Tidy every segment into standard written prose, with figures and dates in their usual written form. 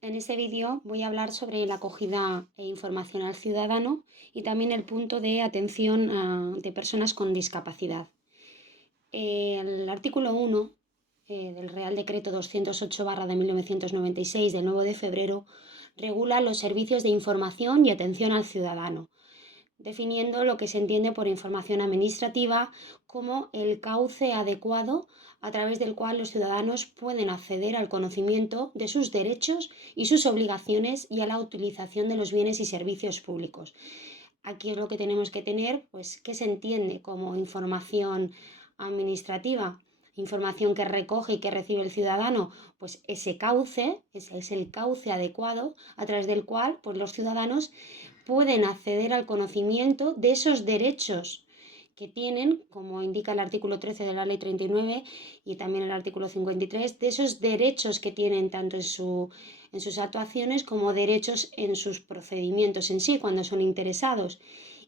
En este vídeo voy a hablar sobre la acogida e información al ciudadano y también el punto de atención de personas con discapacidad. El artículo 1 del Real Decreto 208 de 1996 del 9 de febrero regula los servicios de información y atención al ciudadano, definiendo lo que se entiende por información administrativa como el cauce adecuado a través del cual los ciudadanos pueden acceder al conocimiento de sus derechos y sus obligaciones y a la utilización de los bienes y servicios públicos. Aquí es lo que tenemos que tener, pues, ¿qué se entiende como información administrativa? Información que recoge y que recibe el ciudadano, pues ese es el cauce adecuado a través del cual pues, los ciudadanos pueden acceder al conocimiento de esos derechos que tienen, como indica el artículo 13 de la Ley 39 y también el artículo 53, de esos derechos que tienen tanto en sus actuaciones como derechos en sus procedimientos en sí, cuando son interesados.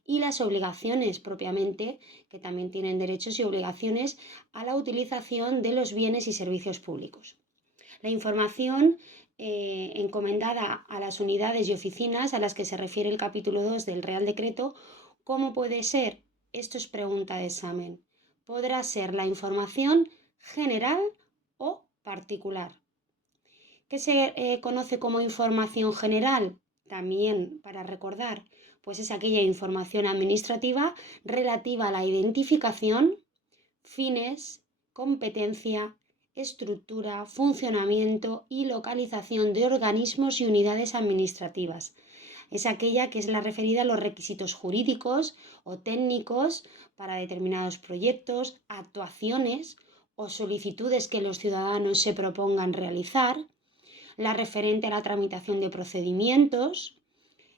Y las obligaciones propiamente, que también tienen derechos y obligaciones a la utilización de los bienes y servicios públicos. La información encomendada a las unidades y oficinas a las que se refiere el capítulo 2 del Real Decreto, ¿cómo puede ser? Esto es pregunta de examen. Podrá ser la información general o particular. ¿Qué se conoce como información general? También para recordar, pues es aquella información administrativa relativa a la identificación, fines, competencia, estructura, funcionamiento y localización de organismos y unidades administrativas. Es aquella que es la referida a los requisitos jurídicos o técnicos para determinados proyectos, actuaciones o solicitudes que los ciudadanos se propongan realizar. La referente a la tramitación de procedimientos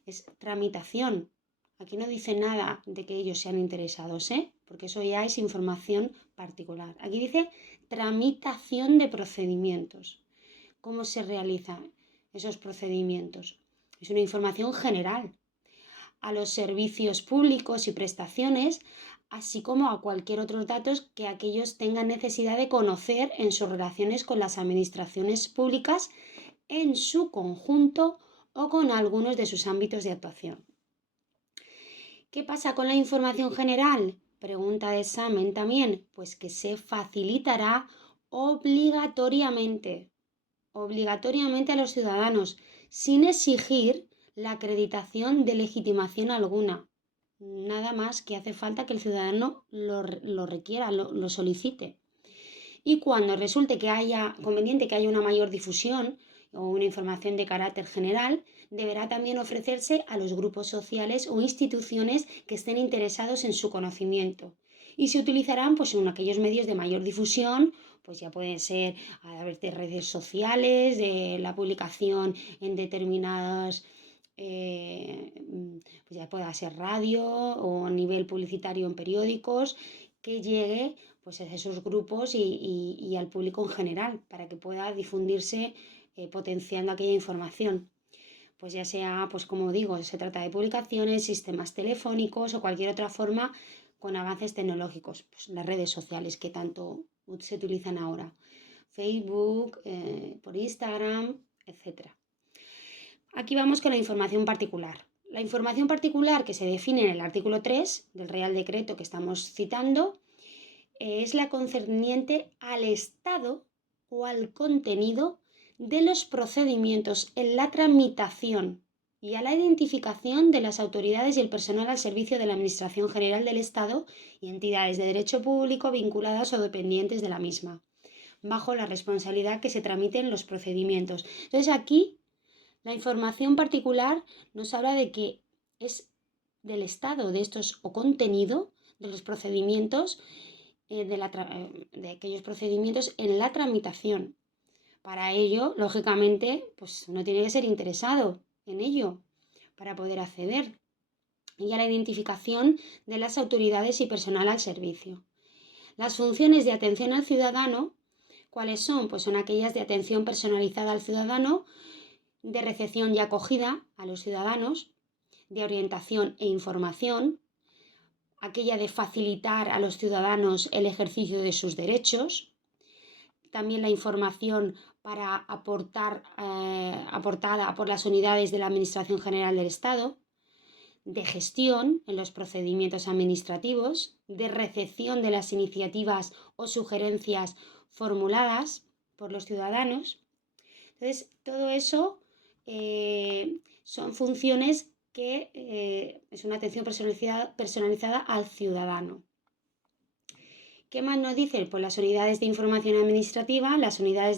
es tramitación. Aquí no dice nada de que ellos sean interesados, porque eso ya es información particular. Aquí dice tramitación de procedimientos. ¿Cómo se realizan esos procedimientos? Es una información general a los servicios públicos y prestaciones, así como a cualquier otros datos que aquellos tengan necesidad de conocer en sus relaciones con las administraciones públicas en su conjunto o con algunos de sus ámbitos de actuación. ¿Qué pasa con la información general? Pregunta de examen también, pues que se facilitará obligatoriamente a los ciudadanos, sin exigir la acreditación de legitimación alguna. Nada más que hace falta que el ciudadano lo requiera, lo solicite. Y cuando resulte que haya conveniente que haya una mayor difusión o una información de carácter general, deberá también ofrecerse a los grupos sociales o instituciones que estén interesados en su conocimiento. Y se utilizarán pues, en aquellos medios de mayor difusión, pues ya pueden ser a través de redes sociales, de la publicación en determinadas, pues ya pueda ser radio o a nivel publicitario en periódicos, que llegue pues, a esos grupos y al público en general, para que pueda difundirse potenciando aquella información. Pues ya sea, pues como digo, se trata de publicaciones, sistemas telefónicos o cualquier otra forma con avances tecnológicos, pues las redes sociales que tanto se utilizan ahora, Facebook, por Instagram, etcétera. Aquí vamos con la información particular. La información particular que se define en el artículo 3 del Real Decreto que estamos citando es la concerniente al estado o al contenido de los procedimientos en la tramitación y a la identificación de las autoridades y el personal al servicio de la Administración General del Estado y entidades de derecho público vinculadas o dependientes de la misma, bajo la responsabilidad que se tramiten los procedimientos. Entonces aquí la información particular nos habla de que es del estado de estos o contenido de los procedimientos de aquellos procedimientos en la tramitación. Para ello, lógicamente, pues uno tiene que ser interesado en ello para poder acceder y a la identificación de las autoridades y personal al servicio. Las funciones de atención al ciudadano, ¿cuáles son? Pues son aquellas de atención personalizada al ciudadano, de recepción y acogida a los ciudadanos, de orientación e información, aquella de facilitar a los ciudadanos el ejercicio de sus derechos, también la información aportada por las unidades de la Administración General del Estado, de gestión en los procedimientos administrativos, de recepción de las iniciativas o sugerencias formuladas por los ciudadanos. Entonces, todo eso son funciones que es una atención personalizada al ciudadano. ¿Qué más nos dicen? Pues las unidades de información administrativa, las unidades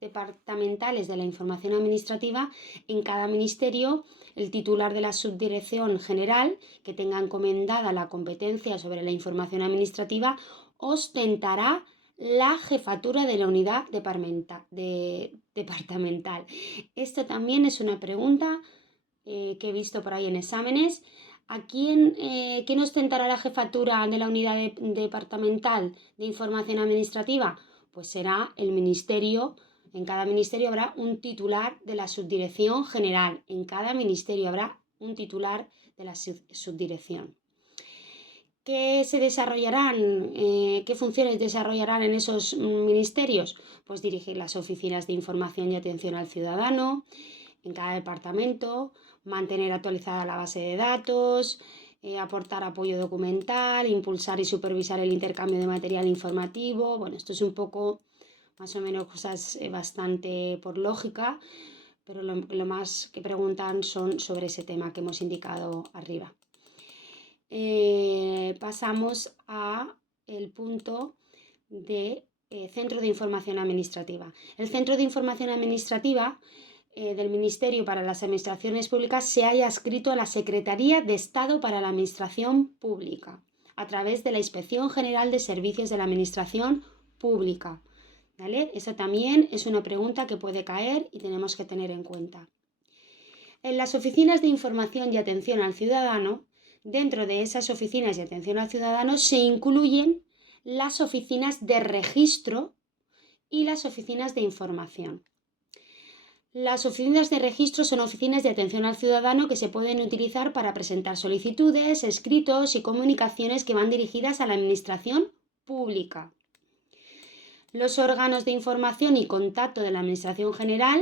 departamentales de la información administrativa, en cada ministerio el titular de la subdirección general que tenga encomendada la competencia sobre la información administrativa ostentará la jefatura de la unidad departamental. Esto también es una pregunta que he visto por ahí en exámenes. ¿Quién ostentará la jefatura de la unidad departamental de información administrativa? Pues será el ministerio. En cada ministerio habrá un titular de la subdirección general. En cada ministerio habrá un titular de la subdirección. ¿Qué se desarrollarán? ¿Qué funciones desarrollarán en esos ministerios? Pues dirigir las oficinas de información y atención al ciudadano en cada departamento, mantener actualizada la base de datos, aportar apoyo documental, impulsar y supervisar el intercambio de material informativo. Bueno, esto es un poco, más o menos, cosas bastante por lógica, pero lo más que preguntan son sobre ese tema que hemos indicado arriba. Pasamos a el punto de Centro de Información Administrativa. El Centro de Información Administrativa del Ministerio para las Administraciones Públicas se haya adscrito a la Secretaría de Estado para la Administración Pública a través de la Inspección General de Servicios de la Administración Pública. ¿Vale? Eso también es una pregunta que puede caer y tenemos que tener en cuenta. En las oficinas de información y atención al ciudadano, dentro de esas oficinas de atención al ciudadano se incluyen las oficinas de registro y las oficinas de información. Las oficinas de registro son oficinas de atención al ciudadano que se pueden utilizar para presentar solicitudes, escritos y comunicaciones que van dirigidas a la administración pública. Los órganos de información y contacto de la Administración General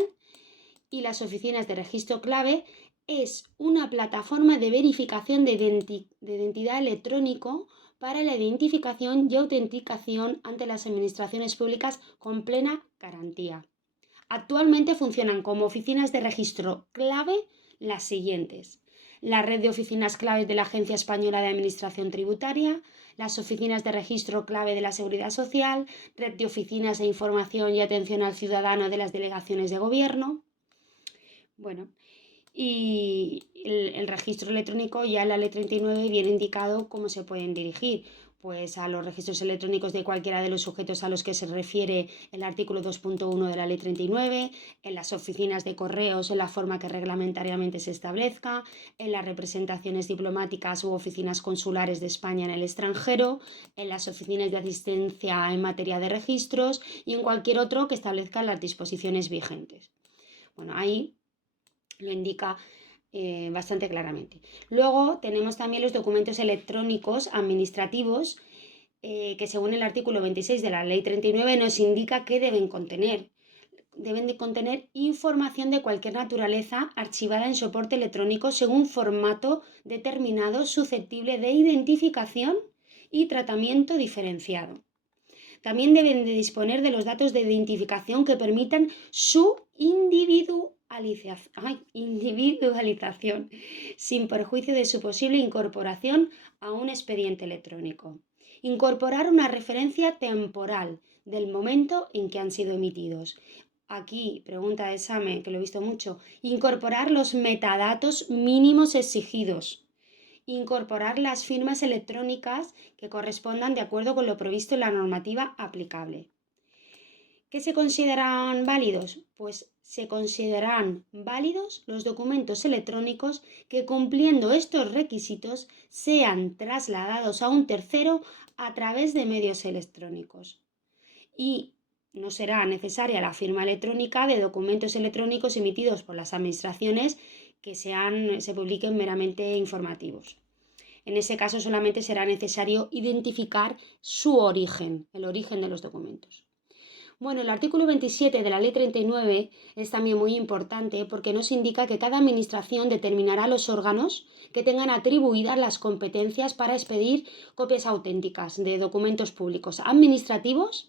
y las oficinas de registro clave es una plataforma de verificación de identidad electrónico para la identificación y autenticación ante las administraciones públicas con plena garantía. Actualmente funcionan como oficinas de registro clave las siguientes: la red de oficinas claves de la Agencia Española de Administración Tributaria, las oficinas de registro clave de la Seguridad Social, red de oficinas de información y atención al ciudadano de las delegaciones de gobierno. Bueno, y el registro electrónico, ya en la Ley 39 viene indicado cómo se pueden dirigir. Pues a los registros electrónicos de cualquiera de los sujetos a los que se refiere el artículo 2.1 de la Ley 39, en las oficinas de correos en la forma que reglamentariamente se establezca, en las representaciones diplomáticas u oficinas consulares de España en el extranjero, en las oficinas de asistencia en materia de registros y en cualquier otro que establezcan las disposiciones vigentes. Bueno, ahí lo indica bastante claramente. Luego tenemos también los documentos electrónicos administrativos que según el artículo 26 de la Ley 39 nos indica que deben contener. Deben de contener información de cualquier naturaleza archivada en soporte electrónico según formato determinado susceptible de identificación y tratamiento diferenciado. También deben de disponer de los datos de identificación que permitan su individualización sin perjuicio de su posible incorporación a un expediente electrónico. Incorporar una referencia temporal del momento en que han sido emitidos. Aquí, pregunta de examen, que lo he visto mucho, incorporar los metadatos mínimos exigidos. Incorporar las firmas electrónicas que correspondan de acuerdo con lo previsto en la normativa aplicable. ¿Qué se consideran válidos? Pues se consideran válidos los documentos electrónicos que, cumpliendo estos requisitos, sean trasladados a un tercero a través de medios electrónicos. Y no será necesaria la firma electrónica de documentos electrónicos emitidos por las administraciones que se publiquen meramente informativos. En ese caso solamente será necesario identificar su origen, el origen de los documentos. Bueno, el artículo 27 de la Ley 39 es también muy importante porque nos indica que cada administración determinará los órganos que tengan atribuidas las competencias para expedir copias auténticas de documentos públicos administrativos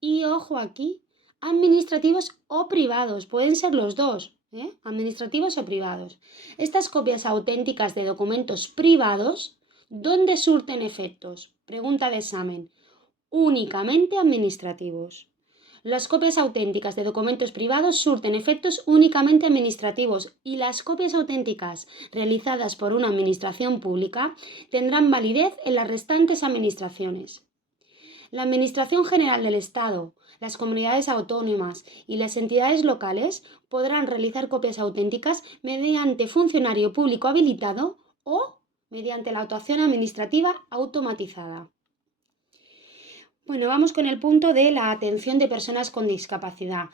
y, ojo aquí, administrativos o privados, pueden ser los dos, administrativos o privados. Estas copias auténticas de documentos privados, ¿dónde surten efectos? Pregunta de examen. Únicamente administrativos. Las copias auténticas de documentos privados surten efectos únicamente administrativos y las copias auténticas realizadas por una administración pública tendrán validez en las restantes administraciones. La Administración General del Estado, las comunidades autónomas y las entidades locales podrán realizar copias auténticas mediante funcionario público habilitado o mediante la actuación administrativa automatizada. Bueno, vamos con el punto de la atención de personas con discapacidad.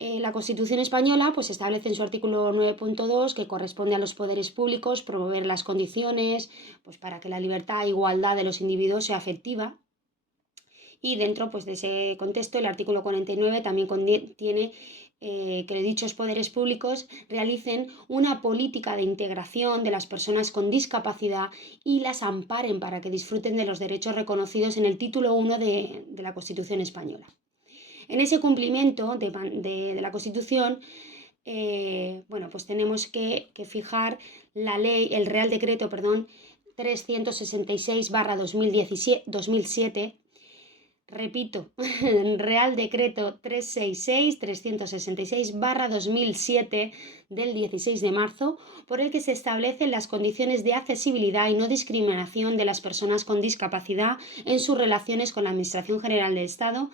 La Constitución española pues, establece en su artículo 9.2 que corresponde a los poderes públicos promover las condiciones pues, para que la libertad e igualdad de los individuos sea efectiva. Y dentro pues, de ese contexto, el artículo 49 también contiene que dichos poderes públicos realicen una política de integración de las personas con discapacidad y las amparen para que disfruten de los derechos reconocidos en el título 1 de la Constitución española. En ese cumplimiento de la Constitución, bueno, pues tenemos que fijar la ley, el Real Decreto, 366/2007. Repito, Real Decreto 366/2007 del 16 de marzo, por el que se establecen las condiciones de accesibilidad y no discriminación de las personas con discapacidad en sus relaciones con la Administración General del Estado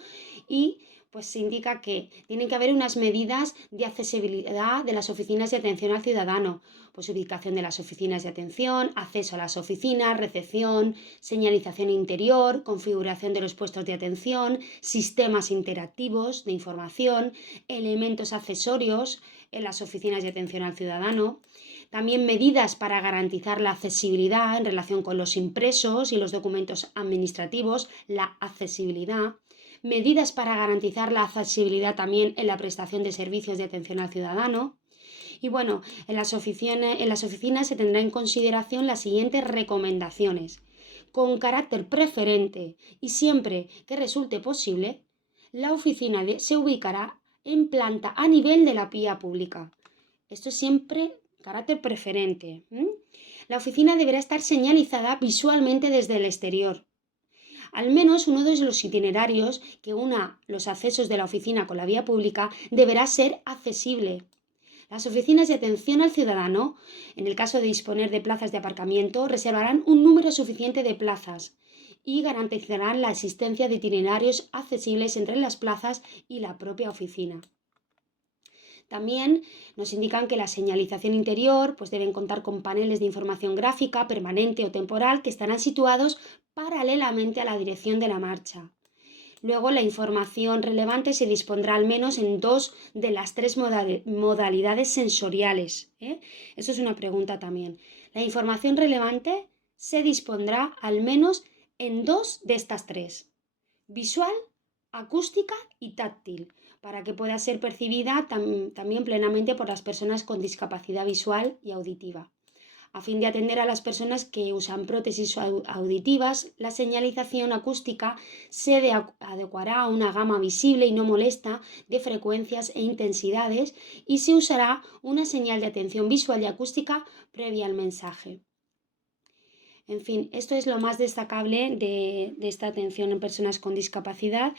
y pues se indica que tienen que haber unas medidas de accesibilidad de las oficinas de atención al ciudadano, pues ubicación de las oficinas de atención, acceso a las oficinas, recepción, señalización interior, configuración de los puestos de atención, sistemas interactivos de información, elementos accesorios en las oficinas de atención al ciudadano. También medidas para garantizar la accesibilidad en relación con los impresos y los documentos administrativos, la accesibilidad. Medidas para garantizar la accesibilidad también en la prestación de servicios de atención al ciudadano. Y bueno, en las oficinas se tendrá en consideración las siguientes recomendaciones. Con carácter preferente y siempre que resulte posible, la oficina se ubicará en planta a nivel de la vía pública. Esto es siempre carácter preferente. La oficina deberá estar señalizada visualmente desde el exterior. Al menos uno de los itinerarios que una los accesos de la oficina con la vía pública deberá ser accesible. Las oficinas de atención al ciudadano, en el caso de disponer de plazas de aparcamiento, reservarán un número suficiente de plazas y garantizarán la existencia de itinerarios accesibles entre las plazas y la propia oficina. También nos indican que la señalización interior pues deben contar con paneles de información gráfica permanente o temporal que estarán situados paralelamente a la dirección de la marcha. Luego, la información relevante se dispondrá al menos en 2 de las 3 modalidades sensoriales. Eso es una pregunta también. La información relevante se dispondrá al menos en 2 de estas 3. Visual, acústica y táctil, para que pueda ser percibida también plenamente por las personas con discapacidad visual y auditiva. A fin de atender a las personas que usan prótesis auditivas, la señalización acústica se adecuará a una gama visible y no molesta de frecuencias e intensidades y se usará una señal de atención visual y acústica previa al mensaje. En fin, esto es lo más destacable de esta atención en personas con discapacidad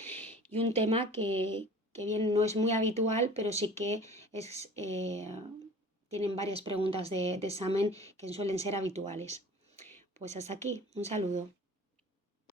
y un tema que bien no es muy habitual, pero sí que es... tienen varias preguntas de examen que suelen ser habituales. Pues hasta aquí, un saludo.